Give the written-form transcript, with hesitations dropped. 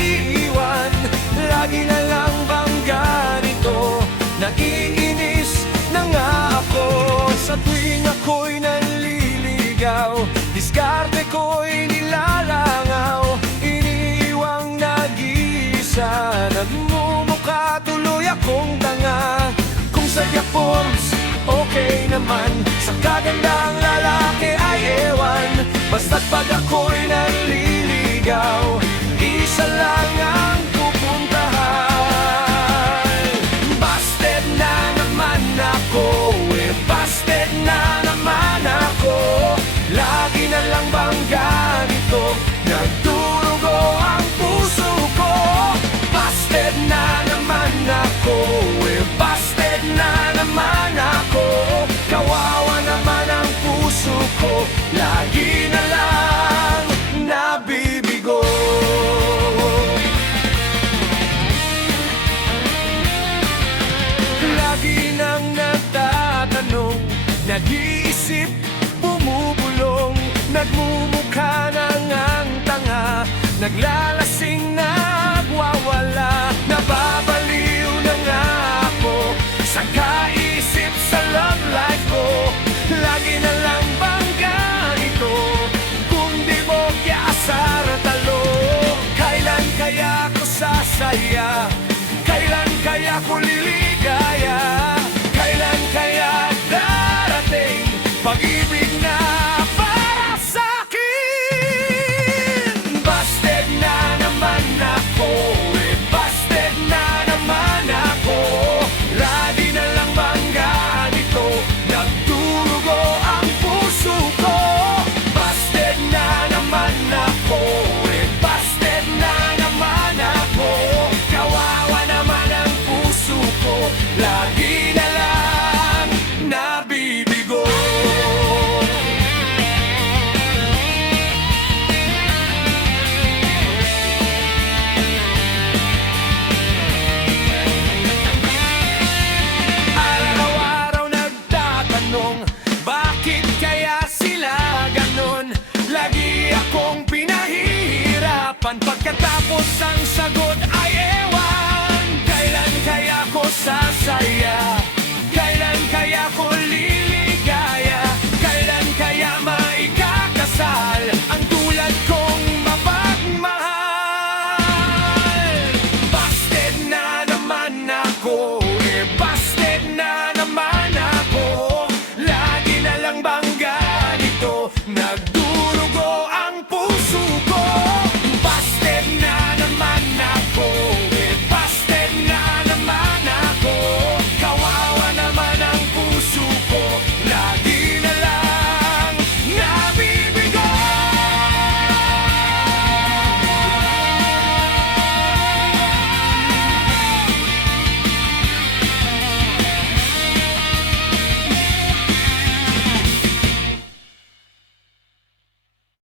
naiiwan. Lagi na lang bang ganito? Naiinis na nga ako. Sa tuwing ako'y nanliligaw, diskarte ko'y nilalangaw. Iniiwang nag-iisa, nagmumukha tuloy akong tanga. Kung sa forms, okay naman. Sa kagandang lalaki ay ewan. Basta't pag ako'y nanliligaw, isa lang ang pupuntahan. Busted na naman ako, busted na naman ako. Lagi na lang bang ganito? Nagdurugo ang puso ko. Busted na naman ako, busted na naman ako. Kawawa naman ang puso ko, lagi na lang nabibigo. Lagi nang nagtatanong, nag-iisip, bumubulong. Nagmumukha na ngang tanga, naglalasing, nagwawala. Nababaliw na nga ako sa kaisip, sa love life ko. Lagi na lang bang ganito? Kung di mo kiasar talo, kailan kaya ko sasaya? Kailan kaya ko liligaya? Kailan kaya darating pag-ibig na para sa'kin? Busted na naman ako, busted na naman ako. Lagi na lang bang ganito? Nagdurugo ang puso ko. Busted na naman ako, busted na naman ako. Kawawa naman ang puso ko, lagi na lang nabibigo. Araw-araw nagtatanong, bakit kaya sila ganon? Lagi akong pinahihirapan, pagkatapos ang sagot ay ewan. Kailan kaya ko sasaya? Kailan kaya ko liligaya? Kailan kaya maikakasal ang tulad kong mapagmahal? Busted na naman ako,